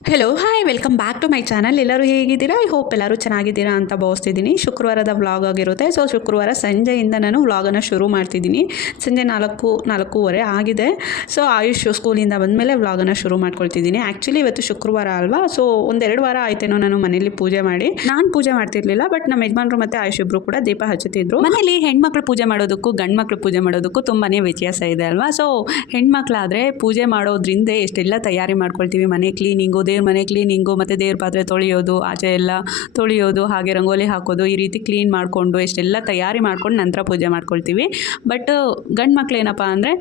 Hello hi welcome back to my channel ಎಲ್ಲರೂ ಹೇಗಿದ್ದೀರಾ? I hope ಎಲ್ಲರೂ ಚೆನ್ನಾಗಿದ್ದೀರಾ ಅಂತ ಭಾವಿಸ್ತಿದ್ದೀನಿ. ಶುಕ್ರವಾರದ ವ್ಲಾಗ್ ಆಗಿರುತ್ತೆ. ಸೊ ಶುಕ್ರವಾರ ಸಂಜೆಯಿಂದ ನಾನು ವ್ಲಾಗನ್ನು ಶುರು ಮಾಡ್ತಿದ್ದೀನಿ. ಸಂಜೆ ನಾಲ್ಕು, ನಾಲ್ಕೂವರೆ ಆಗಿದೆ. ಸೊ ಆಯುಷ್ ಸ್ಕೂಲಿಂದ ಬಂದಮೇಲೆ ವ್ಲಾಗನ್ನು ಶುರು ಮಾಡ್ಕೊಳ್ತಿದ್ದೀನಿ. ಆ್ಯಕ್ಚುಲಿ ಇವತ್ತು ಶುಕ್ರವಾರ ಅಲ್ವಾ? ಸೊ ಒಂದೆರಡು ವಾರ ಆಯ್ತೇನೋ ನಾನು ಮನೆಯಲ್ಲಿ ಪೂಜೆ ಮಾಡಿ. ನಾನು ಪೂಜೆ ಮಾಡ್ತಿರ್ಲಿಲ್ಲ ಬಟ್ ನಮ್ಮ ಯಜಮಾನರು ಮತ್ತು ಆಯುಷ್ ಇಬ್ಬರು ಕೂಡ ದೀಪ ಹಚ್ಚುತ್ತಿದ್ರು. ಮನೆಯಲ್ಲಿ ಹೆಣ್ಮಕ್ಳು ಪೂಜೆ ಮಾಡೋದಕ್ಕೂ ಗಂಡು ಮಕ್ಳು ಪೂಜೆ ಮಾಡೋದಕ್ಕೂ ತುಂಬಾ ವ್ಯತ್ಯಾಸ ಇದೆ ಅಲ್ವಾ? ಸೊ ಹೆಣ್ಮಕ್ಳಾದರೆ ಪೂಜೆ ಮಾಡೋದ್ರಿಂದ ಎಷ್ಟೆಲ್ಲ ತಯಾರಿ ಮಾಡ್ಕೊಳ್ತೀವಿ? ಮನೆ ಕ್ಲೀನಿಂಗು ದೇವ್ರ ಮನೆ ಕ್ಲೀನಿಂಗು ಮತ್ತು ದೇವ್ರ ಪಾತ್ರೆ ತೊಳೆಯೋದು, ಆಚೆ ಎಲ್ಲ ತೊಳೆಯೋದು, ಹಾಗೆ ರಂಗೋಲಿ ಹಾಕೋದು, ಈ ರೀತಿ ಕ್ಲೀನ್ ಮಾಡಿಕೊಂಡು ಎಷ್ಟೆಲ್ಲ ತಯಾರಿ ಮಾಡ್ಕೊಂಡು ನಂತರ ಪೂಜೆ ಮಾಡ್ಕೊಳ್ತೀವಿ. ಬಟ್ ಗಂಡು ಮಕ್ಳು ಏನಪ್ಪ ಅಂದರೆ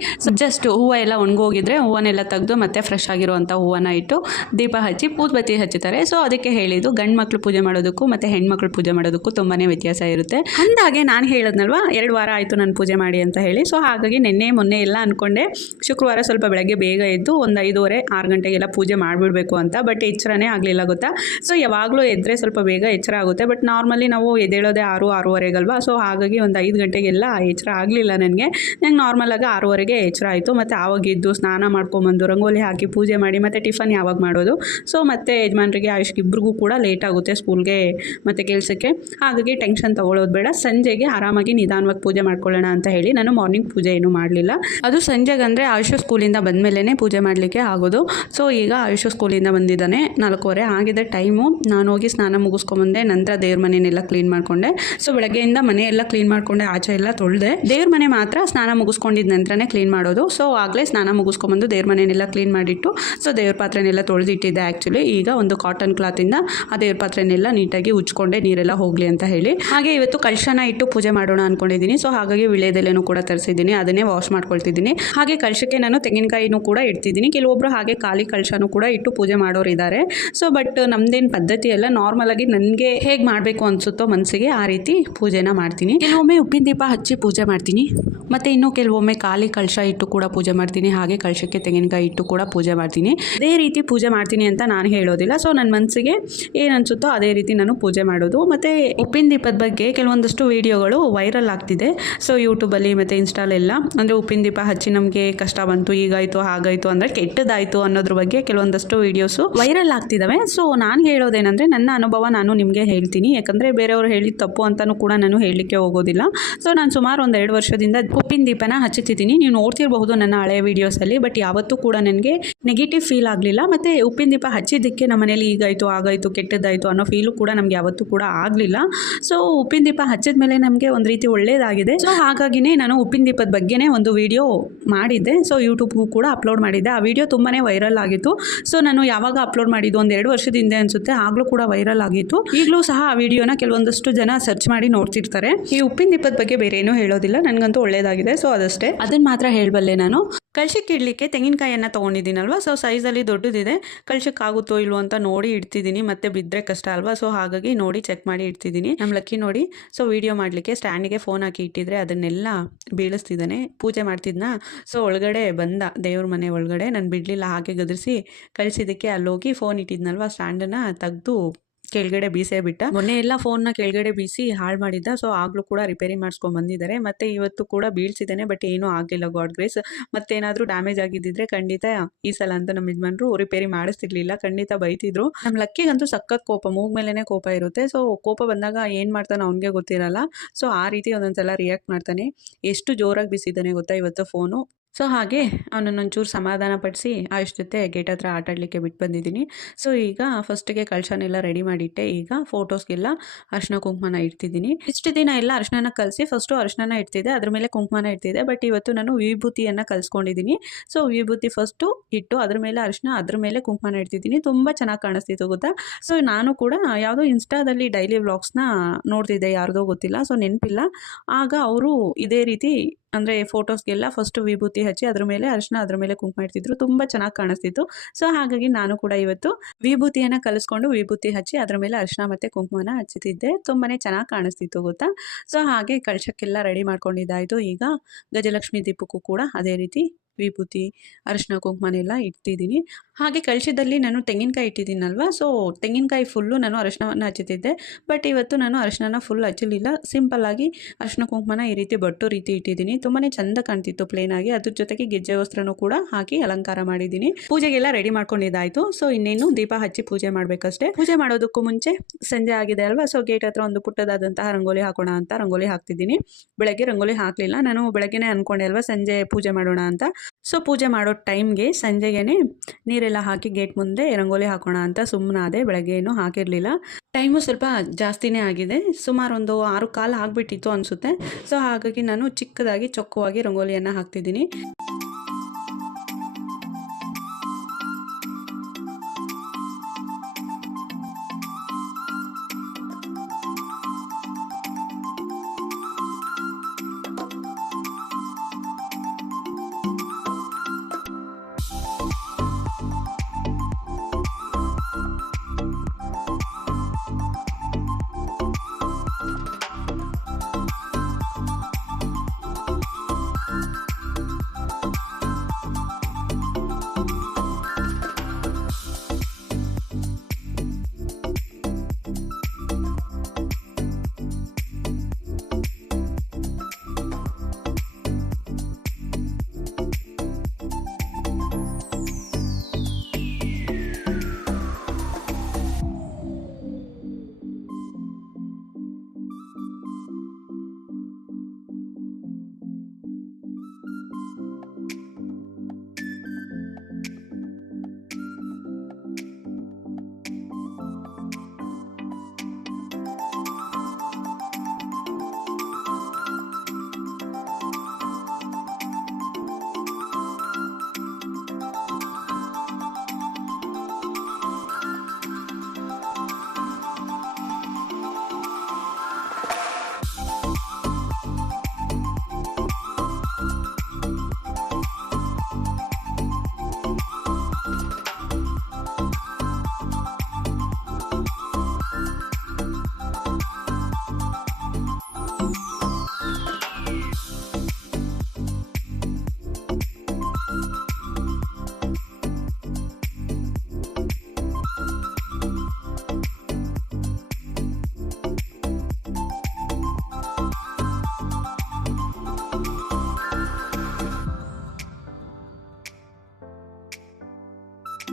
ಜಸ್ಟ್ ಹೂವು ಎಲ್ಲ ಒಣಗೋಗಿದ್ರೆ ಹೂವನ್ನೆಲ್ಲ ತೆಗೆದು ಮತ್ತೆ ಫ್ರೆಶ್ ಆಗಿರುವಂಥ ಹೂವನ್ನ ಇಟ್ಟು ದೀಪ ಹಚ್ಚಿ ಬತ್ತಿ ಹಚ್ಚುತ್ತಾರೆ. ಸೊ ಅದಕ್ಕೆ ಹೇಳಿದ್ದು, ಗಂಡು ಮಕ್ಳು ಪೂಜೆ ಮಾಡೋದಕ್ಕೂ ಮತ್ತು ಹೆಣ್ಮಕ್ಳು ಪೂಜೆ ಮಾಡೋದಕ್ಕೂ ತುಂಬಾ ವ್ಯತ್ಯಾಸ ಇರುತ್ತೆ. ಅಂದಾಗೆ ನಾನು ಹೇಳೋದ್ನಲ್ವ, ಎರಡು ವಾರ ಆಯಿತು ನಾನು ಪೂಜೆ ಮಾಡಿ ಅಂತ ಹೇಳಿ. ಸೊ ಹಾಗಾಗಿ ನಿನ್ನೆ, ಮೊನ್ನೆ ಎಲ್ಲ ಅಂದ್ಕೊಂಡೆ ಶುಕ್ರವಾರ ಸ್ವಲ್ಪ ಬೆಳಗ್ಗೆ ಬೇಗ ಎದ್ದು ಒಂದು ಐದೂವರೆ, ಆರು ಗಂಟೆಗೆಲ್ಲ ಪೂಜೆ ಮಾಡಿಬಿಡ್ಬೇಕು ಅಂತ. ಬಟ್ ಎಚ್ಚರನೇ ಆಗಲಿಲ್ಲ ಗೊತ್ತಾ? ಸೊ ಯಾವಾಗಲೂ ಎದ್ದರೆ ಸ್ವಲ್ಪ ಬೇಗ ಎಚ್ಚರ ಆಗುತ್ತೆ ಬಟ್ ನಾರ್ಮಲಿ ನಾವು ಎದ್ದೇಳೋದೇ ಆರು, ಆರೂವರೆಗಲ್ವಾ? ಸೊ ಹಾಗಾಗಿ ಒಂದು ಐದು ಗಂಟೆಗೆಲ್ಲ ಎಚ್ಚರ ಆಗಲಿಲ್ಲ ನನಗೆ. ನಂಗೆ ನಾರ್ಮಲಾಗಿ ಆರೂವರೆಗೆ ಎಚ್ಚರ ಆಯಿತು, ಮತ್ತು ಆವಾಗ ಇದ್ದು ಸ್ನಾನ ಮಾಡ್ಕೊಂಬಂದು ರಂಗೋಲಿ ಹಾಕಿ ಪೂಜೆ ಮಾಡಿ, ಮತ್ತು ಟಿಫನ್ ಯಾವಾಗ ಮಾಡೋದು. ಸೊ ಮತ್ತೆ ಯಜಮಾನ್ರಿಗೆ ಇಬ್ರಿಗೂ ಕೂಡ ಲೇಟ್ ಆಗುತ್ತೆ ಸ್ಕೂಲ್ಗೆ, ಮತ್ತು ಕೆಲಸಕ್ಕೆ. ಹಾಗಾಗಿ ಟೆನ್ಷನ್ ತೊಗೊಳ್ಳೋದು ಬೇಡ. ಸಂಜೆಗೆ ಆರಾಮಾಗಿ ನಿಧಾನವಾಗಿ ಪೂಜೆ ಮಾಡ್ಕೊಳ್ಳೋಣ ಅಂತ ಹೇಳಿ ನಾನು ಮಾರ್ನಿಂಗ್ ಪೂಜೆ ಏನೂ ಮಾಡಲಿಲ್ಲ. ಅದು ಸಂಜೆಗೆ ಅಂದರೆ ಆಯುಷ್ ಸ್ಕೂಲಿಂದ ಬಂದಮೇಲೆ ಪೂಜೆ ಮಾಡಲಿಕ್ಕೆ ಆಗೋದು. ಸೊ ಈಗ ಆಯುಷ್ ಸ್ಕೂಲಿಂದ ಬಂದಿದ್ದಾನೆ, ನಾಲ್ಕೂವರೆ ಆಗಿದೆ ಟೈಮು. ನಾನು ಹೋಗಿ ಸ್ನಾನ ಮುಗಿಸ್ಕೊಂಬಂದೆ, ನಂತರ ದೇವ್ರ ಮನೆಯನ್ನೆಲ್ಲ ಕ್ಲೀನ್ ಮಾಡಿಕೊಂಡೆ. ಸೊ, ಬೆಳಗ್ಗೆಯಿಂದ ಮನೆ ಎಲ್ಲ ಕ್ಲೀನ್ ಮಾಡಿಕೊಂಡೆ, ಆಚೆ ಎಲ್ಲ ತೊಳೆದೆ. ದೇವ್ರ ಮನೆ ಮಾತ್ರ ಸ್ನಾನ ಮುಗಿಸ್ಕೊಂಡಿದ್ದ ನಂತರನೇ ಕ್ಲೀನ್ ಮಾಡೋದು. ಸೊ, ಆಗಲೇ ಸ್ನಾನ ಮುಗಿಸ್ಕೊಂಬಂದು ದೇವ್ರ ಮನೆಯನ್ನೆಲ್ಲ ಕ್ಲೀನ್ ಮಾಡಿಟ್ಟು, ಸೊ, ದೇವ್ರ ಪಾತ್ರೆನೆಲ್ಲ ತೊಳೆದಿಟ್ಟಿದ್ದೆ ಆ್ಯಕ್ಚುಲಿ ಈಗ ಒಂದು ಕಾಟನ್ ಕ್ಲಾತಿಂದ ಆ ದೇವ್ರ ಪಾತ್ರೆನೆಲ್ಲ ನೀಟಾಗಿ ಉಚ್ಕೊಂಡೆ ನೀರೆಲ್ಲ ಹೋಗಲಿ ಅಂತ ಹೇಳಿ. ಹಾಗೆ ಇವತ್ತು ಕಳಶನ ಇಟ್ಟು ಪೂಜೆ ಮಾಡೋಣ ಅಂದ್ಕೊಂಡಿದ್ದೀನಿ ಸೊ, ಹಾಗಾಗಿ ವಿಳೆದೆಲೆನೂ ಕೂಡ ತರಿಸಿದ್ದೀನಿ, ಅದನ್ನೇ ವಾಶ್ ಮಾಡ್ಕೊಳ್ತಿದ್ದೀನಿ. ಹಾಗೆ ಕಳಶಕ್ಕೆ ನಾನು ತೆಂಗಿನಕಾಯಿನೂ ಕೂಡ ಇಡ್ತಿದ್ದೀನಿ. ಕೆಲವೊಬ್ಬರು ಹಾಗೆ ಖಾಲಿ ಕಳಶನೂ ಕೂಡ ಇಟ್ಟು ಪೂಜೆ ಮಾಡೋರು ಇದ್ದಾರೆ ಸೊ ಬಟ್ ನಮ್ದೇನು ಪದ್ಧತಿ ಅಲ್ಲ ನಾರ್ಮಲ್ ಆಗಿ ನನಗೆ ಹೇಗೆ ಮಾಡಬೇಕು ಅನಿಸುತ್ತೋ ಮನಸ್ಸಿಗೆ ಆ ರೀತಿ ಪೂಜೆನ ಮಾಡ್ತೀನಿ. ಕೆಲವೊಮ್ಮೆ ಉಪ್ಪಿನ ದೀಪ ಹಚ್ಚಿ ಪೂಜೆ ಮಾಡ್ತೀನಿ. ಮತ್ತು ಇನ್ನೂ ಕೆಲವೊಮ್ಮೆ ಖಾಲಿ ಕಳಶ ಇಟ್ಟು ಕೂಡ ಪೂಜೆ ಮಾಡ್ತೀನಿ. ಹಾಗೆ ಕಳಶಕ್ಕೆ ತೆಂಗಿನಕಾಯಿ ಇಟ್ಟು ಕೂಡ ಪೂಜೆ ಮಾಡ್ತೀನಿ. ಅದೇ ರೀತಿ ಪೂಜೆ ಮಾಡ್ತೀನಿ ಅಂತ ನಾನು ಹೇಳೋದಿಲ್ಲ. ಸೊ ನನ್ನ ಮನಸ್ಸಿಗೆ ಏನು ಅನಿಸುತ್ತೋ ಅದೇ ರೀತಿ ನಾನು ಪೂಜೆ ಮಾಡೋದು. ಮತ್ತು ಉಪ್ಪಿನ ದೀಪದ ಬಗ್ಗೆ ಕೆಲವೊಂದಷ್ಟು ವೀಡಿಯೋಗಳು ವೈರಲ್ ಆಗ್ತಿದೆ. ಸೊ ಯೂಟ್ಯೂಬಲ್ಲಿ ಮತ್ತು ಇನ್ಸ್ಟಾಲೆಲ್ಲ ಅಂದರೆ ಉಪ್ಪಿನ ದೀಪ ಹಚ್ಚಿ ನಮಗೆ ಕಷ್ಟ ಬಂತು ಈಗಾಯಿತು ಹಾಗಾಯಿತು, ಅಂದರೆ ಕೆಟ್ಟದಾಯಿತು ಅನ್ನೋದ್ರ ಬಗ್ಗೆ ಕೆಲವೊಂದಷ್ಟು ವೀಡಿಯೋಸು ವೈರಲ್ ಆಗ್ತಿದ್ದಾವೆ ಸೊ ನಾನು ಹೇಳೋದೇನೆಂದರೆ ನನ್ನ ಅನುಭವ ನಾನು ನಿಮಗೆ ಹೇಳ್ತೀನಿ. ಯಾಕಂದರೆ ಬೇರೆಯವರು ಹೇಳಿದ ತಪ್ಪು ಅಂತಲೂ ಕೂಡ ನಾನು ಹೇಳಲಿಕ್ಕೆ ಹೋಗೋದಿಲ್ಲ. ಸೊ ನಾನು ಸುಮಾರು ಒಂದು ಎರಡು ವರ್ಷದಿಂದ ಉಪ್ಪಿನ ದೀಪನ ಹಚ್ಚುತ್ತಿದ್ದೀನಿ. ನೀವು ನೋಡ್ತಿರಬಹುದು ನನ್ನ ಹಳೆಯ ವೀಡಿಯೋಸಲ್ಲಿ ಬಟ್ ಯಾವತ್ತೂ ಕೂಡ ನನಗೆ ನೆಗೆಟಿವ್ ಫೀಲ್ ಆಗಲಿಲ್ಲ. ಮತ್ತು ಉಪ್ಪಿನ ದೀಪ ಹಚ್ಚಿದ್ದಕ್ಕೆ ನಮ್ಮ ಮನೇಲಿ ಈಗಾಯಿತು, ಆಗಾಯಿತು, ಕೆಟ್ಟದ್ದಾಯಿತು ಅನ್ನೋ ಫೀಲು ಕೂಡ ನಮಗೆ ಯಾವತ್ತೂ ಕೂಡ ಆಗಲಿಲ್ಲ. ಸೊ ಉಪ್ಪಿನ ದೀಪ ಹಚ್ಚಿದ ಮೇಲೆ ನಮಗೆ ಒಂದು ರೀತಿ ಒಳ್ಳೆಯದಾಗಿದೆ ಸೊ ಹಾಗಾಗಿನೇ ನಾನು ಉಪ್ಪಿನ ದೀಪದ ಬಗ್ಗೆನೇ ಒಂದು ವಿಡಿಯೋ ಮಾಡಿದ್ದೆ. ಸೊ ಯೂಟ್ಯೂಬ್ಗೂ ಕೂಡ ಅಪ್ಲೋಡ್ ಮಾಡಿದ್ದೆ. ಆ ವಿಡಿಯೋ ತುಂಬಾ ವೈರಲ್ ಆಗಿತ್ತು. ಸೊ ನಾನು ಯಾವಾಗ ಅಪ್ಲೋಡ್ ಮಾಡಿದ್ದು ಒಂದು ಎರಡು ವರ್ಷದ ಹಿಂದೆ ಅನ್ಸುತ್ತೆ. ಆಗಲೂ ಕೂಡ ವೈರಲ್ ಆಗಿತ್ತು. ಈಗಲೂ ಸಹ ಆ ವಿಡಿಯೋನ ಕೆಲವೊಂದಷ್ಟು ಜನ ಸರ್ಚ್ ಮಾಡಿ ನೋಡ್ತಿರ್ತಾರೆ. ಈ ಉಪ್ಪಿನ ದೀಪದ ಬಗ್ಗೆ ಬೇರೆ ಏನೂ ಹೇಳೋದಿಲ್ಲ. ನನಗಂತೂ ಒಳ್ಳೇದಾಗಿದೆ. ಸೊ ಅದಷ್ಟೇ. ಅದನ್ನ ಮಾತ್ರ ಹೇಳಬಲ್ಲೆ ನಾನು. ಕಳ್ಸಕ್ಕೆ ಇಡ್ಲಿಕ್ಕೆ ತೆಂಗಿನಕಾಯಿಯನ್ನು ತೊಗೊಂಡಿದ್ದೀನಲ್ವಾ? ಸೊ ಸೈಜಲ್ಲಿ ದೊಡ್ಡದಿದೆ. ಕಳ್ಸಕ್ಕಾಗುತ್ತೋ ಇಲ್ವೋ ಅಂತ ನೋಡಿ ಇಡ್ತಿದ್ದೀನಿ. ಮತ್ತೆ ಬಿದ್ದರೆ ಕಷ್ಟ ಅಲ್ವಾ? ಸೊ ಹಾಗಾಗಿ ನೋಡಿ ಚೆಕ್ ಮಾಡಿ ಇಡ್ತಿದ್ದೀನಿ. ನಮ್ಮ ಲಕ್ಕಿ ನೋಡಿ. ಸೊ ವಿಡಿಯೋ ಮಾಡಲಿಕ್ಕೆ ಸ್ಟ್ಯಾಂಡಿಗೆ ಫೋನ್ ಹಾಕಿ ಇಟ್ಟಿದ್ರೆ ಅದನ್ನೆಲ್ಲ ಬೀಳಿಸ್ತಿದ್ದಾನೆ. ಪೂಜೆ ಮಾಡ್ತಿದ್ನಾ? ಸೊ ಒಳಗಡೆ ಬಂದ ದೇವ್ರ ಮನೆ ಒಳಗಡೆ. ನಾನು ಬಿಡಲಿಲ್ಲ. ಹಾಗೆ ಗದರಿಸಿ ಕಳಿಸಿದ್ದಕ್ಕೆ ಅಲ್ಲೋಗಿ ಫೋನ್ ಇಟ್ಟಿದ್ನಲ್ವ ಸ್ಟ್ಯಾಂಡನ್ನ ತೆಗೆದು ಕೆಳಗಡೆ ಬೀಸೇ ಬಿಟ್ಟ. ಮೊನ್ನೆ ಎಲ್ಲ ಫೋನ್ನ ಕೆಳಗಡೆ ಬೀಸಿ ಹಾಳು ಮಾಡಿದ್ದ ಸೊ ಆಗಲೂ ಕೂಡ ರಿಪೇರಿ ಮಾಡಿಸ್ಕೊಂಡು ಬಂದಿದ್ದಾರೆ. ಮತ್ತೆ ಇವತ್ತು ಕೂಡ ಬೀಳ್ಸಿದ್ದಾನೆ ಬಟ್ ಏನೂ ಆಗಿಲ್ಲ ಗಾಡ್ ಗ್ರೇಸ್ ಮತ್ತೇನಾದರೂ ಡ್ಯಾಮೇಜ್ ಆಗಿದ್ದಿದ್ರೆ ಖಂಡಿತ ಈ ಸಲ ಅಂತ ನಮ್ಮ ಯಜಮಾನ್ರು ರಿಪೇರಿ ಮಾಡಿಸ್ತಿರ್ಲಿಲ್ಲ. ಖಂಡಿತ ಬೈತಿದ್ರು. ನಮ್ಮ ಲಕ್ಕಿಗಂತೂ ಸಖತ್ ಕೋಪ, ಮೂಗ್ ಮೇಲೇ ಕೋಪ ಇರುತ್ತೆ. ಸೊ ಕೋಪ ಬಂದಾಗ ಏನು ಮಾಡ್ತಾನೆ ಅವನಿಗೆ ಗೊತ್ತಿರಲ್ಲ. ಸೊ ಆ ರೀತಿ ಒಂದೊಂದ್ಸಲ ರಿಯಾಕ್ಟ್ ಮಾಡ್ತಾನೆ. ಎಷ್ಟು ಜೋರಾಗಿ ಬೀಸಿದ್ದಾನೆ ಗೊತ್ತಾ ಇವತ್ತು ಫೋನು ಸೊ ಹಾಗೆ ಅವನನ್ನು ಒಂಚೂರು ಸಮಾಧಾನ ಪಡಿಸಿ ಆಯುಷ್ ಜೊತೆ ಗೇಟ್ ಹತ್ರ ಆಟಾಡಲಿಕ್ಕೆ ಬಿಟ್ಟು ಬಂದಿದ್ದೀನಿ. ಸೊ ಈಗ ಫಸ್ಟಿಗೆ ಕಳ್ಶನೆಲ್ಲ ರೆಡಿ ಮಾಡಿಟ್ಟೆ. ಈಗ ಫೋಟೋಸ್ಗೆಲ್ಲ ಅರ್ಶಿನ ಕುಂಕುಮನ ಇಡ್ತಿದ್ದೀನಿ. ಇಷ್ಟು ದಿನ ಎಲ್ಲ ಅರ್ಶಿನ ಕಲಸಿ ಫಸ್ಟು ಅರ್ಶಿನ ಇಡ್ತಿದ್ದೆ. ಅದ್ರ ಮೇಲೆ ಕುಂಕುಮನ ಇಡ್ತಿದ್ದೆ. ಬಟ್ ಇವತ್ತು ನಾನು ವಿಭೂತಿಯನ್ನು ಕಲಿಸ್ಕೊಂಡಿದ್ದೀನಿ. ಸೊ ವಿಭೂತಿ ಫಸ್ಟು ಇಟ್ಟು ಅದ್ರ ಮೇಲೆ ಅರ್ಶಿನ, ಅದ್ರ ಮೇಲೆ ಕುಂಕುಮನ ಇಡ್ತಿದ್ದೀನಿ. ತುಂಬ ಚೆನ್ನಾಗಿ ಕಾಣಿಸ್ತಿತ್ತು ಗೊತ್ತಾ? ಸೊ ನಾನು ಕೂಡ ಯಾವುದೋ ಇನ್ಸ್ಟಾದಲ್ಲಿ ಡೈಲಿ ವ್ಲಾಗ್ಸ್ನ ನೋಡ್ತಿದ್ದೆ, ಯಾರ್ದೋ ಗೊತ್ತಿಲ್ಲ. ಸೊ ನೆನಪಿಲ್ಲ. ಆಗ ಅವರು ಇದೇ ರೀತಿ ಅಂದರೆ ಫೋಟೋಸ್ಗೆಲ್ಲ ಫಸ್ಟು ವಿಭೂತಿ ಹಚ್ಚಿ ಅದ್ರ ಮೇಲೆ ಅರಿಶಿನ ಅದ್ರ ಮೇಲೆ ಕುಂಕುಮ ಇಡ್ತಿದ್ರು. ತುಂಬ ಚೆನ್ನಾಗಿ ಕಾಣಿಸ್ತಿತ್ತು. ಸೊ ಹಾಗಾಗಿ ನಾನು ಕೂಡ ಇವತ್ತು ವಿಭೂತಿಯನ್ನು ಕಲಿಸ್ಕೊಂಡು ವಿಭೂತಿ ಹಚ್ಚಿ ಅದ್ರ ಮೇಲೆ ಅರಿಶಿನ ಮತ್ತು ಕುಂಕುಮನ ಹಚ್ಚುತ್ತಿದ್ದೆ. ತುಂಬಾ ಚೆನ್ನಾಗಿ ಕಾಣಿಸ್ತಿತ್ತು ಗೊತ್ತಾ? ಸೊ ಹಾಗೆ ಕಳಶಕ್ಕೆಲ್ಲ ರೆಡಿ ಮಾಡ್ಕೊಂಡಿದ್ದಾಯಿತು. ಈಗ ಗಜಲಕ್ಷ್ಮಿ ದೀಪಕ್ಕೂ ಕೂಡ ಅದೇ ರೀತಿ ವಿಭೂತಿ, ಅರಿಶಿನ, ಕುಂಕುಮನೆಲ್ಲ ಇಡ್ತಿದ್ದೀನಿ ಹಾಗೆ ಕಳಶದಲ್ಲಿ ನಾನು ತೆಂಗಿನಕಾಯಿ ಇಟ್ಟಿದ್ದೀನಲ್ವ ಸೊ ತೆಂಗಿನಕಾಯಿ ಫುಲ್ಲು ನಾನು ಅರಶಿನವನ್ನು ಹಚ್ಚುತ್ತಿದ್ದೆ ಬಟ್ ಇವತ್ತು ನಾನು ಅರಶಿನ ಫುಲ್ ಹಚ್ಚಲಿಲ್ಲ ಸಿಂಪಲ್ಲಾಗಿ ಅರಶಿನ ಕುಂಕುಮನ ಈ ರೀತಿ ಬಟ್ಟು ರೀತಿ ಇಟ್ಟಿದ್ದೀನಿ. ತುಂಬಾ ಚೆಂದ ಕಾಣ್ತಿತ್ತು ಪ್ಲೇನ್ ಆಗಿ. ಅದ್ರ ಜೊತೆಗೆ ಗೆಜ್ಜೆ ವಸ್ತ್ರನೂ ಕೂಡ ಹಾಕಿ ಅಲಂಕಾರ ಮಾಡಿದ್ದೀನಿ. ಪೂಜೆಗೆಲ್ಲ ರೆಡಿ ಮಾಡ್ಕೊಂಡಿದ್ದಾಯ್ತು. ಸೊ ಇನ್ನೇನು ದೀಪ ಹಚ್ಚಿ ಪೂಜೆ ಮಾಡಬೇಕಷ್ಟೇ. ಪೂಜೆ ಮಾಡೋದಕ್ಕೂ ಮುಂಚೆ ಸಂಜೆ ಆಗಿದೆ ಅಲ್ವಾ ಸೊ ಗೇಟ್ ಹತ್ರ ಒಂದು ಪುಟ್ಟದಾದಂತಹ ರಂಗೋಲಿ ಹಾಕೋಣ ಅಂತ ರಂಗೋಲಿ ಹಾಕ್ತಿದ್ದೀನಿ. ಬೆಳಗ್ಗೆ ರಂಗೋಲಿ ಹಾಕಲಿಲ್ಲ. ನಾನು ಬೆಳಗ್ಗೆನೇ ಅನ್ಕೊಂಡೆ ಅಲ್ವಾ, ಸಂಜೆ ಪೂಜೆ ಮಾಡೋಣ ಅಂತ. ಸೊ ಪೂಜೆ ಮಾಡೋ ಟೈಮ್ಗೆ ಸಂಜೆಗೇನೆ ನೀರೆಲ್ಲ ಹಾಕಿ ಗೇಟ್ ಮುಂದೆ ರಂಗೋಲಿ ಹಾಕೋಣ ಅಂತ ಸುಮ್ಮನಾದೆ ಬೆಳಗ್ಗೆ ಏನು ಹಾಕಿರಲಿಲ್ಲ. ಟೈಮು ಸ್ವಲ್ಪ ಜಾಸ್ತಿನೇ ಆಗಿದೆ. ಸುಮಾರು ಒಂದು ಆರು ಕಾಲು ಆಗಿಬಿಟ್ಟಿತ್ತು ಅನಿಸುತ್ತೆ. ಸೊ ಹಾಗಾಗಿ ನಾನು ಚಿಕ್ಕದಾಗಿ ಚೊಕ್ಕವಾಗಿ ರಂಗೋಲಿಯನ್ನು ಹಾಕ್ತಿದ್ದೀನಿ.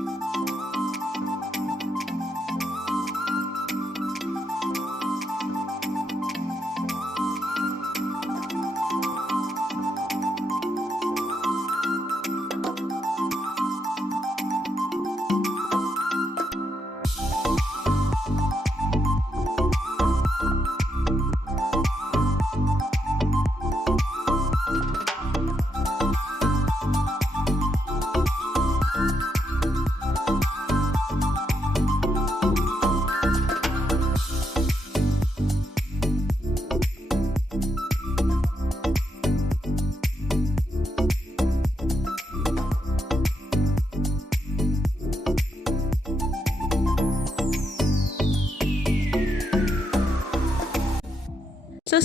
ಸೊ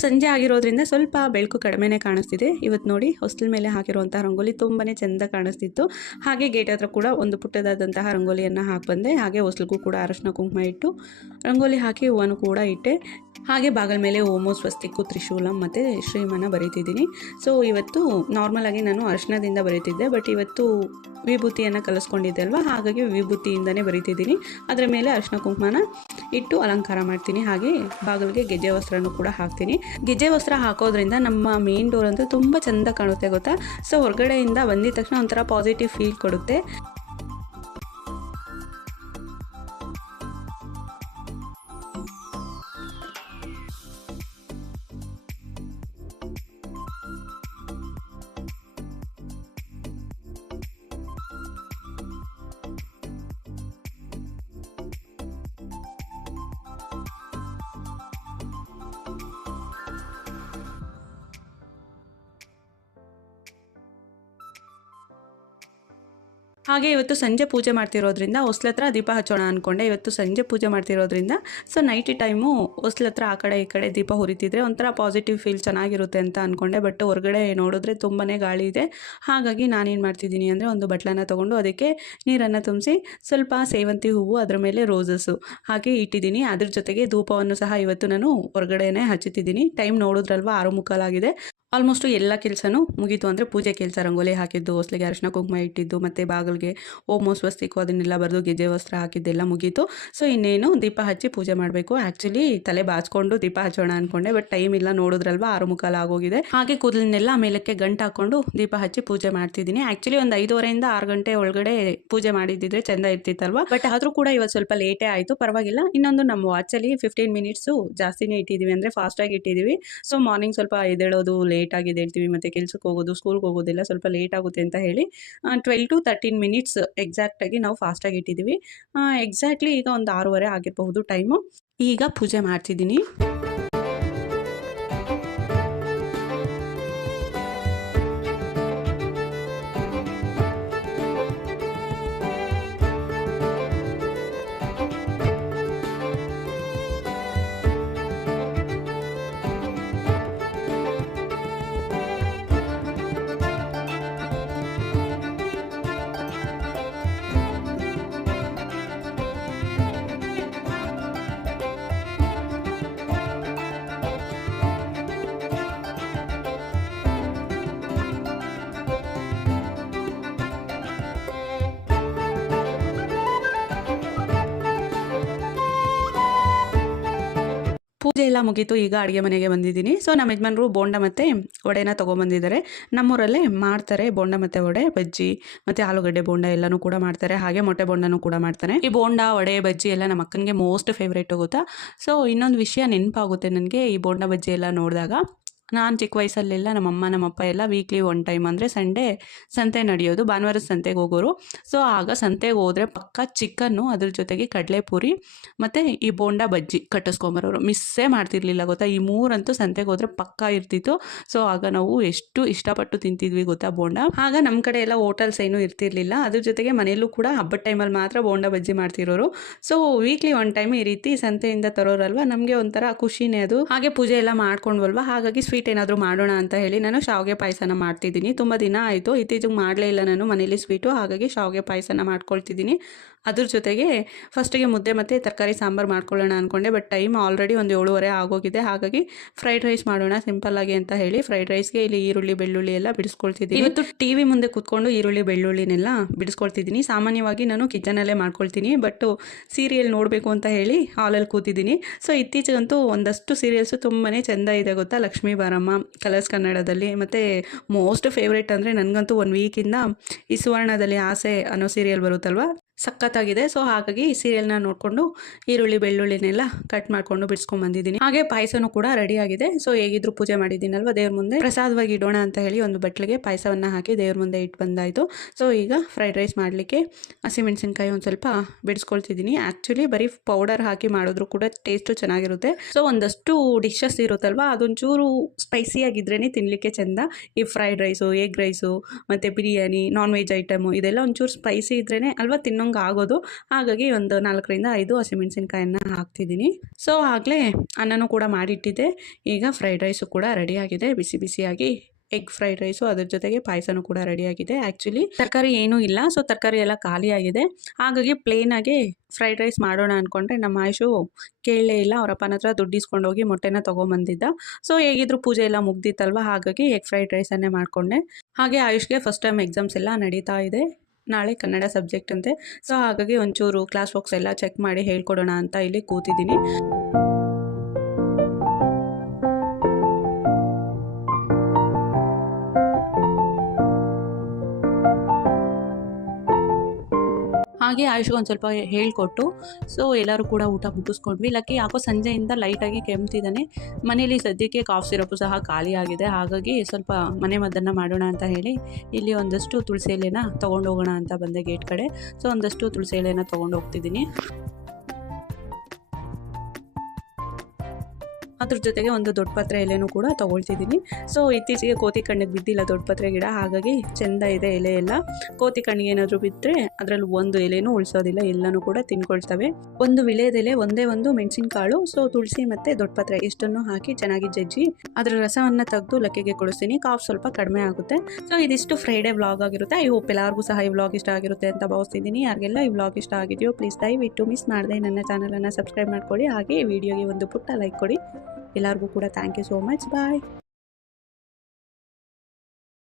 ಸಂಜೆ ಆಗಿರೋದ್ರಿಂದ ಸ್ವಲ್ಪ ಬೆಳಕು ಕಡಿಮೆನೇ ಕಾಣಿಸ್ತಿದೆ. ಇವತ್ತು ನೋಡಿ ಹೊಸ್ಟೆಲ್ ಮೇಲೆ ಹಾಕಿರುವಂತಹ ರಂಗೋಲಿ ತುಂಬಾ ಚೆಂದ ಕಾಣಿಸ್ತಿತ್ತು. ಹಾಗೆ ಗೇಟ್ ಹತ್ರ ಕೂಡ ಒಂದು ಪುಟ್ಟದಾದಂತಹ ರಂಗೋಲಿಯನ್ನು ಹಾಕಿ ಬಂದೆ. ಹಾಗೆ ಹೊಸ್ಲಿಗೂ ಕೂಡ ಅರಶಿನ ಕುಂಕುಮ ಇಟ್ಟು ರಂಗೋಲಿ ಹಾಕಿ ಹೂವನ್ನು ಕೂಡ ಇಟ್ಟೆ. ಹಾಗೆ ಬಾಗಲ ಮೇಲೆ ಓಮೋ, ಸ್ವಸ್ತಿಕ್ಕು, ತ್ರಿಶೂಲಂ ಮತ್ತು ಶ್ರೀಮನ ಬರೀತಿದ್ದೀನಿ. ಸೊ ಇವತ್ತು ನಾರ್ಮಲಾಗಿ ನಾನು ಅರ್ಶನದಿಂದ ಬರೀತಿದ್ದೆ. ಬಟ್ ಇವತ್ತು ವಿಭೂತಿಯನ್ನು ಕಲಿಸ್ಕೊಂಡಿದ್ದೆ ಅಲ್ವಾ? ಹಾಗಾಗಿ ವಿಭೂತಿಯಿಂದನೇ ಬರೀತಿದ್ದೀನಿ. ಅದರ ಮೇಲೆ ಅರ್ಶಿನ ಕುಂಕುಮನ ಇಟ್ಟು ಅಲಂಕಾರ ಮಾಡ್ತೀನಿ. ಹಾಗೆ ಬಾಗಲಿಗೆ ಗೆಜ್ಜೆ ವಸ್ತ್ರನೂ ಕೂಡ ಹಾಕ್ತೀನಿ. ಗೆಜ್ಜೆ ವಸ್ತ್ರ ಹಾಕೋದ್ರಿಂದ ನಮ್ಮ ಮೇನ್ ಡೋರ್ ಅಂತೂ ತುಂಬ ಚೆಂದ ಕಾಣುತ್ತೆ ಗೊತ್ತಾ? ಸೊ ಹೊರಗಡೆಯಿಂದ ಬಂದಿದ ತಕ್ಷಣ ಒಂಥರ ಪಾಸಿಟಿವ್ ಫೀಲ್ ಕೊಡುತ್ತೆ. ಹಾಗೆ ಇವತ್ತು ಸಂಜೆ ಪೂಜೆ ಮಾಡ್ತಿರೋದ್ರಿಂದ ಹೊಸ್ಲ ಹತ್ರ ದೀಪ ಹಚ್ಚೋಣ ಅಂದ್ಕೊಂಡೆ ಇವತ್ತು ಸಂಜೆ ಪೂಜೆ ಮಾಡ್ತಿರೋದ್ರಿಂದ ಸೊ ನೈಟಿ ಟೈಮು ಹೊಸ್ಲ ಹತ್ರ ಆ ಕಡೆ ಈ ಕಡೆ ದೀಪ ಹುರಿತಿದ್ರೆ ಒಂಥರ ಪಾಸಿಟಿವ್ ಫೀಲ್ ಚೆನ್ನಾಗಿರುತ್ತೆ ಅಂತ ಅಂದ್ಕೊಂಡೆ ಬಟ್ ಹೊರಗಡೆ ನೋಡಿದ್ರೆ ತುಂಬಾ ಗಾಳಿ ಇದೆ. ಹಾಗಾಗಿ ನಾನೇನು ಮಾಡ್ತಿದ್ದೀನಿ ಅಂದರೆ ಒಂದು ಬಟ್ಲನ್ನು ತೊಗೊಂಡು ಅದಕ್ಕೆ ನೀರನ್ನು ತುಂಬಿಸಿ ಸ್ವಲ್ಪ ಸೇವಂತಿ ಹೂವು, ಅದರ ಮೇಲೆ ರೋಸಸ್ಸು ಹಾಗೆ ಇಟ್ಟಿದ್ದೀನಿ. ಅದ್ರ ಜೊತೆಗೆ ಧೂಪವನ್ನು ಸಹ ಇವತ್ತು ನಾನು ಹೊರಗಡೆನೇ ಹಚ್ಚುತ್ತಿದ್ದೀನಿ. ಟೈಮ್ ನೋಡಿದ್ರಲ್ವ ಆರು ಮುಕ್ಕಾಲಾಗಿದೆ ಆಲ್ಮೋಸ್ಟು ಎಲ್ಲ ಕೆಲಸನೂ ಮುಗೀತು ಅಂದರೆ ಪೂಜೆ ಕೆಲಸ, ರಂಗೋಲಿ ಹಾಕಿದ್ದು, ಹೊಸ್ಲಿಗೆ ಅರಿಶಿನ ಕುಂಕುಮ ಇಟ್ಟಿದ್ದು, ಮತ್ತು ಬಾಗಿಲಿಗೆ ಓಮೋ ಸ್ವಸ್ತಿಕು ಅದನ್ನೆಲ್ಲ ಬರೆದು ಗೆಜ್ಜೆ ವಸ್ತ್ರ ಹಾಕಿದ್ದೆಲ್ಲ ಮುಗೀತು. ಸೊ, ಇನ್ನೇನು ದೀಪ ಹಚ್ಚಿ ಪೂಜೆ ಮಾಡಬೇಕು. ಆ್ಯಕ್ಚುಲಿ ತಲೆ ಬಾಚ್ಕೊಂಡು ದೀಪ ಹಚ್ಚೋಣ ಅಂದ್ಕೊಂಡೆ ಬಟ್ ಟೈಮ್ ಇಲ್ಲ ನೋಡಿದ್ರಲ್ವ, ಆರು ಮುಕ್ಕಾಲು ಆಗೋಗಿದೆ. ಹಾಗೆ ಕೂದಲನ್ನೆಲ್ಲ ಮೇಲಕ್ಕೆ ಗಂಟು ಹಾಕ್ಕೊಂಡು ದೀಪ ಹಚ್ಚಿ ಪೂಜೆ ಮಾಡ್ತಿದ್ದೀನಿ. ಆ್ಯಕ್ಚುಲಿ ಒಂದು ಐದುವರೆಯಿಂದ ಆರು ಗಂಟೆ ಒಳಗಡೆ ಪೂಜೆ ಮಾಡಿದ್ದಿದ್ರೆ ಚೆಂದ ಇರ್ತಿತ್ತಲ್ವ? ಬಟ್ ಆದರೂ ಕೂಡ ಇವತ್ತು ಸ್ವಲ್ಪ ಲೇಟೇ ಆಯಿತು, ಪರವಾಗಿಲ್ಲ. ಇನ್ನೊಂದು ನಮ್ಮ ವಾಚಲ್ಲಿ ಫಿಫ್ಟೀನ್ ಮಿನಿಟ್ಸು ಜಾಸ್ತಿನೇ ಇಟ್ಟಿದ್ದೀವಿ ಅಂದರೆ ಫಾಸ್ಟಾಗಿ ಇಟ್ಟಿದ್ದೀವಿ ಸೊ ಮಾರ್ನಿಂಗ್ ಸ್ವಲ್ಪ ಎದ್ದೇಳೋದು ಲೇಟಾಗಿ ಹೇಳ್ತೀವಿ, ಮತ್ತು ಕೆಲ್ಸಕ್ಕೆ ಹೋಗೋದು ಸ್ಕೂಲ್ಗೆ ಹೋಗೋದೆಲ್ಲ ಸ್ವಲ್ಪ ಲೇಟ್ ಆಗುತ್ತೆ ಅಂತ ಹೇಳಿ ಟ್ವೆಲ್ ಟು ತರ್ಟೀನ್ ಮಿನಿಟ್ಸ್ ಎಕ್ಸಾಕ್ಟಾಗಿ ನಾವು ಫಾಸ್ಟಾಗಿ ಇಟ್ಟಿದ್ದೀವಿ. ಎಕ್ಸಾಕ್ಟ್ಲಿ ಈಗ ಒಂದು ಆರೂವರೆ ಆಗಿರಬಹುದು ಟೈಮು ಈಗ ಪೂಜೆ ಮಾಡ್ತಿದ್ದೀನಿ. ಪೂಜೆ ಎಲ್ಲ ಮುಗೀತು, ಈಗ ಅಡುಗೆ ಮನೆಗೆ ಬಂದಿದ್ದೀನಿ. ಸೊ ನಮ್ಮ ಯಜಮಾನರು ಬೋಂಡ ಮತ್ತು ವಡೆನ ತೊಗೊಂಬಂದಿದ್ದಾರೆ. ನಮ್ಮೂರಲ್ಲೇ ಮಾಡ್ತಾರೆ ಬೋಂಡ ಮತ್ತು ವಡೆ, ಬಜ್ಜಿ ಮತ್ತು ಆಲೂಗಡ್ಡೆ ಬೋಂಡ ಎಲ್ಲನೂ ಕೂಡ ಮಾಡ್ತಾರೆ. ಹಾಗೆ ಮೊಟ್ಟೆ ಬೋಂಡನೂ ಕೂಡ ಮಾಡ್ತಾರೆ ಈ ಬೋಂಡ, ವಡೆ, ಬಜ್ಜಿ ಎಲ್ಲ ನಮ್ಮ ಅಕ್ಕನಿಗೆ ಮೋಸ್ಟ್ ಫೇವ್ರೇಟ್ ಹೋಗುತ್ತಾ ಸೊ ಇನ್ನೊಂದು ವಿಷಯ ನೆನಪಾಗುತ್ತೆ ನನಗೆ ಈ ಬೋಂಡ, ಬಜ್ಜಿ ಎಲ್ಲ ನೋಡಿದಾಗ. ನಾನು ಚಿಕ್ಕ ವಯಸ್ಸಲ್ಲೆಲ್ಲ ನಮ್ಮಮ್ಮ, ನಮ್ಮಪ್ಪ ಎಲ್ಲ ವೀಕ್ಲಿ ಒನ್ ಟೈಮ್ ಅಂದರೆ ಸಂಡೇ ಸಂತೆ ನಡೆಯೋದು, ಭಾನುವಾರ ಸಂತೆಗೆ ಹೋಗೋರು. ಸೊ ಆಗ ಸಂತೆಗೆ ಹೋದರೆ ಪಕ್ಕ ಚಿಕನ್ನು ಅದ್ರ ಜೊತೆಗೆ ಕಡಲೆಪುರಿ ಮತ್ತು ಈ ಬೋಂಡ ಬಜ್ಜಿ ಕಟ್ಟಿಸ್ಕೊಂಬರೋರು. ಮಿಸ್ಸೇ ಮಾಡ್ತಿರ್ಲಿಲ್ಲ ಗೊತ್ತಾ? ಈ ಮೂರಂತೂ ಸಂತೆಗೆ ಹೋದರೆ ಪಕ್ಕ ಇರ್ತಿತ್ತು. ಸೊ ಆಗ ನಾವು ಎಷ್ಟು ಇಷ್ಟಪಟ್ಟು ತಿಂತಿದ್ವಿ ಗೊತ್ತಾ ಬೋಂಡ? ಆಗ ನಮ್ಮ ಕಡೆ ಎಲ್ಲ ಹೋಟೆಲ್ಸ್ ಏನೂ ಇರ್ತಿರ್ಲಿಲ್ಲ. ಅದ್ರ ಜೊತೆಗೆ ಮನೆಯಲ್ಲೂ ಕೂಡ ಹಬ್ಬದ ಟೈಮಲ್ಲಿ ಮಾತ್ರ ಬೋಂಡ ಬಜ್ಜಿ ಮಾಡ್ತಿರೋರು. ಸೊ ವೀಕ್ಲಿ ಒನ್ ಟೈಮ್ ಈ ರೀತಿ ಸಂತೆಯಿಂದ ತರೋರಲ್ವ? ನಮಗೆ ಒಂಥರ ಖುಷಿನೇ ಅದು. ಹಾಗೆ ಪೂಜೆ ಎಲ್ಲ ಮಾಡ್ಕೊಂಡ್ವಲ್ವ? ಹಾಗಾಗಿ ಸ್ವೀಟ್ ಏನಾದರೂ ಮಾಡೋಣ ಅಂತ ಹೇಳಿ ನಾನು ಶಾವಿಗೆ ಪಾಯಸನ ಮಾಡ್ತಿದ್ದೀನಿ. ತುಂಬ ದಿನ ಆಯಿತು. ಇತ್ತೀಚೆಗೆ ಮಾಡಲೇ ಇಲ್ಲ ನಾನು ಮನೇಲಿ ಸ್ವೀಟು ಹಾಗಾಗಿ ಶಾವಿಗೆ ಪಾಯಸನ ಮಾಡ್ಕೊಳ್ತಿದ್ದೀನಿ. ಅದ್ರ ಜೊತೆಗೆ ಫಸ್ಟಿಗೆ ಮುದ್ದೆ ಮತ್ತು ತರಕಾರಿ ಸಾಂಬಾರು ಮಾಡ್ಕೊಳ್ಳೋಣ ಅಂದ್ಕೊಂಡೆ ಬಟ್ ಟೈಮ್ ಆಲ್ರೆಡಿ ಒಂದು ಏಳುವರೆ ಆಗೋಗಿದೆ. ಹಾಗಾಗಿ ಫ್ರೈಡ್ ರೈಸ್ ಮಾಡೋಣ ಸಿಂಪಲ್ಲಾಗಿ ಅಂತ ಹೇಳಿ ಫ್ರೈಡ್ ರೈಸ್ಗೆ ಇಲ್ಲಿ ಈರುಳ್ಳಿ, ಬೆಳ್ಳುಳ್ಳಿ ಎಲ್ಲ ಬಿಡಿಸ್ಕೊಳ್ತಿದ್ದೀನಿ. ಇವತ್ತು ಟಿ ವಿ ಮುಂದೆ ಕೂತ್ಕೊಂಡು ಈರುಳ್ಳಿ, ಬೆಳ್ಳುಳ್ಳಿನೆಲ್ಲ ಬಿಡಿಸ್ಕೊಳ್ತಿದ್ದೀನಿ. ಸಾಮಾನ್ಯವಾಗಿ ನಾನು ಕಿಚನಲ್ಲೇ ಮಾಡ್ಕೊಳ್ತೀನಿ ಬಟ್ ಸೀರಿಯಲ್ ನೋಡಬೇಕು ಅಂತ ಹೇಳಿ ಹಾಲಲ್ಲಿ ಕೂತಿದ್ದೀನಿ. ಸೊ ಇತ್ತೀಚೆಗಂತೂ ಒಂದಷ್ಟು ಸೀರಿಯಲ್ಸು ತುಂಬಾ ಚೆಂದ ಇದೆ ಗೊತ್ತಾ? ಲಕ್ಷ್ಮೀ ಬಾರಮ್ಮ, ಕಲರ್ಸ್ ಕನ್ನಡದಲ್ಲಿ, ಮತ್ತು ಮೋಸ್ಟ್ ಫೇವ್ರೇಟ್ ಅಂದರೆ ನನಗಂತೂ ಒಂದು ವೀಕಿಂದ ಈ ಸುವರ್ಣದಲ್ಲಿ ಆಸೆ ಅನ್ನೋ ಸೀರಿಯಲ್ ಬರುತ್ತಲ್ವ? ಸಖತ್ತಾಗಿದೆ. ಸೊ ಹಾಗಾಗಿ ಈ ಸೀರಿಯಲ್ನ ನೋಡಿಕೊಂಡು ಈರುಳ್ಳಿ, ಬೆಳ್ಳುಳ್ಳಿನೆಲ್ಲ ಕಟ್ ಮಾಡಿಕೊಂಡು ಬಿಡಿಸ್ಕೊಂಡ್ಬಂದಿದ್ದೀನಿ ಹಾಗೆ ಪಾಯಸನೂ ಕೂಡ ರೆಡಿ ಆಗಿದೆ. ಸೊ ಹೇಗಿದ್ರು ಪೂಜೆ ಮಾಡಿದ್ದೀನಲ್ವ ದೇವ್ರ ಮುಂದೆ? ಪ್ರಸಾದವಾಗಿ ಇಡೋಣ ಅಂತ ಹೇಳಿ ಒಂದು ಬಟ್ಲಿಗೆ ಪಾಯಸವನ್ನು ಹಾಕಿ ದೇವ್ರ ಮುಂದೆ ಇಟ್ಟು ಬಂದಾಯಿತು. ಸೊ ಈಗ ಫ್ರೈಡ್ ರೈಸ್ ಮಾಡಲಿಕ್ಕೆ ಹಸಿಮೆಣಸಿನ್ಕಾಯಿ ಒಂದು ಸ್ವಲ್ಪ ಬಿಡಿಸ್ಕೊಳ್ತಿದ್ದೀನಿ. ಆ್ಯಕ್ಚುಲಿ ಬರೀ ಪೌಡರ್ ಹಾಕಿ ಮಾಡಿದ್ರು ಕೂಡ ಟೇಸ್ಟು ಚೆನ್ನಾಗಿರುತ್ತೆ. ಸೊ ಒಂದಷ್ಟು ಡಿಶಸ್ ಇರುತ್ತಲ್ವ, ಅದೊಂಚೂರು ಸ್ಪೈಸಿಯಾಗಿದ್ರೇ ತಿನ್ನಲಿಕ್ಕೆ ಚೆಂದ. ಈ ಫ್ರೈಡ್ ರೈಸು ಎಗ್ ರೈಸು ಮತ್ತು ಬಿರಿಯಾನಿ ನಾನ್ ವೆಜ್ ಐಟಮು ಇದೆಲ್ಲ ಒಂಚೂರು ಸ್ಪೈಸಿ ಇದ್ರೇ ಅಲ್ವಾ ತಿನ್ನೋಂಗೆ ಆಗೋದು. ಹಾಗಾಗಿ ಒಂದು ನಾಲ್ಕರಿಂದ ಐದು ಹಸಿಮೆಣಸಿನ್ಕಾಯನ್ನು ಹಾಕ್ತಿದ್ದೀನಿ. ಸೊ ಆಗಲೇ ಅನ್ನನೂ ಕೂಡ ಮಾಡಿಟ್ಟಿದ್ದೆ. ಈಗ ಫ್ರೈಡ್ ರೈಸು ಕೂಡ ರೆಡಿಯಾಗಿದೆ. ಬಿಸಿ ಬಿಸಿಯಾಗಿ ಎಗ್ ಫ್ರೈಡ್ ರೈಸು ಅದ್ರ ಜೊತೆಗೆ ಪಾಯಸನೂ ಕೂಡ ರೆಡಿಯಾಗಿದೆ. ಆ್ಯಕ್ಚುಲಿ ತರಕಾರಿ ಏನೂ ಇಲ್ಲ. ಸೊ ತರಕಾರಿ ಎಲ್ಲ ಖಾಲಿಯಾಗಿದೆ ಹಾಗಾಗಿ ಪ್ಲೇನಾಗಿ ಫ್ರೈಡ್ ರೈಸ್ ಮಾಡೋಣ ಅಂದ್ಕೊಂಡ್ರೆ ನಮ್ಮ ಆಯುಷು ಕೇಳಲೇ ಇಲ್ಲ. ಅವರಪ್ಪನ ಅಪ್ಪನ ಹತ್ರ ದುಡ್ಡು ಇಸ್ಕೊಂಡು ಹೋಗಿ ಮೊಟ್ಟೆನ ತೊಗೊಂಬಂದಿದ್ದ. ಸೊ ಹೇಗಿದ್ರು ಪೂಜೆ ಎಲ್ಲ ಮುಗ್ದಿತ್ತಲ್ವ? ಹಾಗಾಗಿ ಎಗ್ ಫ್ರೈಡ್ ರೈಸನ್ನೇ ಮಾಡಿಕೊಂಡೆ. ಹಾಗೆ ಆಯುಷ್ಗೆ ಫಸ್ಟ್ ಟೈಮ್ ಎಕ್ಸಾಮ್ಸ್ ಎಲ್ಲ ನಡೀತಾ ಇದೆ. ನಾಳೆ ಕನ್ನಡ ಸಬ್ಜೆಕ್ಟ್ ಅಂತೆ. ಸೊ ಹಾಗಾಗಿ ಒಂಚೂರು ಕ್ಲಾಸ್ ವರ್ಕ್ಸ್ ಎಲ್ಲ ಚೆಕ್ ಮಾಡಿ ಹೇಳ್ಕೊಡೋಣ ಅಂತ ಇಲ್ಲಿ ಕೂತಿದ್ದೀನಿ. ಹಾಗೆ ಆಯುಷ್ಗೆ ಒಂದು ಸ್ವಲ್ಪ ಹೇಳಿಕೊಟ್ಟು ಸೊ ಎಲ್ಲರೂ ಕೂಡ ಊಟ ಮುಗಿಸ್ಕೊಂಡ್ವಿ ಲಕ್ಕಿ ಯಾಕೋ ಸಂಜೆಯಿಂದ ಲೈಟಾಗಿ ಕೆಮ್ತಿದ್ದಾನೆ ಮನೇಲಿ ಸದ್ಯಕ್ಕೆ ಕಾಫ್ ಸಿರಪ್ಪು ಸಹ ಖಾಲಿ ಆಗಿದೆ. ಹಾಗಾಗಿ ಸ್ವಲ್ಪ ಮನೆ ಮದ್ದನ್ನು ಮಾಡೋಣ ಅಂತ ಹೇಳಿ, ಇಲ್ಲಿ ಒಂದಷ್ಟು ತುಳಸಿ ಎಲೆನ ತೊಗೊಂಡು ಹೋಗೋಣ ಅಂತ ಬಂದೆ ಗೇಟ್ ಕಡೆ. ಸೊ ಒಂದಷ್ಟು ತುಳಸಿ ಎಲೆನ ತೊಗೊಂಡು ಹೋಗ್ತಿದ್ದೀನಿ ಅದ್ರ ಜೊತೆಗೆ ಒಂದು ದೊಡ್ಡ ಪತ್ರೆ ಎಲೆನೂ ಕೂಡ ತೊಗೊಳ್ತಿದ್ದೀನಿ. ಸೊ ಇತ್ತೀಚೆಗೆ ಕೋತಿ ಕಣ್ಣಿಗೆ ಬಿದ್ದಿಲ್ಲ ದೊಡ್ಡ ಪತ್ರೆ ಗಿಡ, ಹಾಗಾಗಿ ಚೆಂದ ಇದೆ ಎಲೆ ಎಲ್ಲ. ಕೋತಿ ಕಣ್ಣಿಗೆ ಏನಾದರೂ ಬಿದ್ದರೆ ಅದರಲ್ಲಿ ಒಂದು ಎಲೆನೂ ಉಳಿಸೋದಿಲ್ಲ, ಎಲ್ಲನೂ ಕೂಡ ತಿನ್ಕೊಳ್ತವೆ. ಒಂದು ವಿಳೆದೆಲೆ ಒಂದೇ ಒಂದು ಮೆಣಸಿನಕಾಳು ಸೊ ತುಳಸಿ ಮತ್ತು ದೊಡ್ಡಪತ್ರೆ ಇಷ್ಟನ್ನು ಹಾಕಿ ಚೆನ್ನಾಗಿ ಜಜ್ಜಿ ಅದರ ರಸವನ್ನು ತೆಗೆದು ಲಕ್ಕಿಗೆ ಕೊಡಿಸ್ತೀನಿ. ಕಾಫ್ ಸ್ವಲ್ಪ ಕಡಿಮೆ ಆಗುತ್ತೆ. ಸೊ ಇದಿಷ್ಟು ಫ್ರೈಡೇ ವ್ಲಾಗ್ ಆಗಿರುತ್ತೆ. ಐ ಹೋಪ್ ಎಲ್ಲರಿಗೂ ಸಹ ಈ ವ್ಲಾಗ್ ಇಷ್ಟ ಆಗಿರುತ್ತೆ ಅಂತ ಭಾವಿಸ್ತಿದ್ದೀನಿ. ಯಾರಿಗೆಲ್ಲ ಈ ವ್ಲಾಗ್ ಇಷ್ಟ ಆಗಿದೆಯೋ ಪ್ಲೀಸ್ ದಯವಿಟ್ಟು ಮಿಸ್ ಮಾಡದೆ ನನ್ನ ಚಾನಲನ್ನು ಸಬ್ಸ್ಕ್ರೈಬ್ ಮಾಡ್ಕೊಳ್ಳಿ ಹಾಗೆ ವಿಡಿಯೋಗೆ ಒಂದು ಪುಟ್ಟ ಲೈಕ್ ಕೊಡಿ. ಎಲ್ಲರಿಗೂ ಕೂಡ thank you so much bye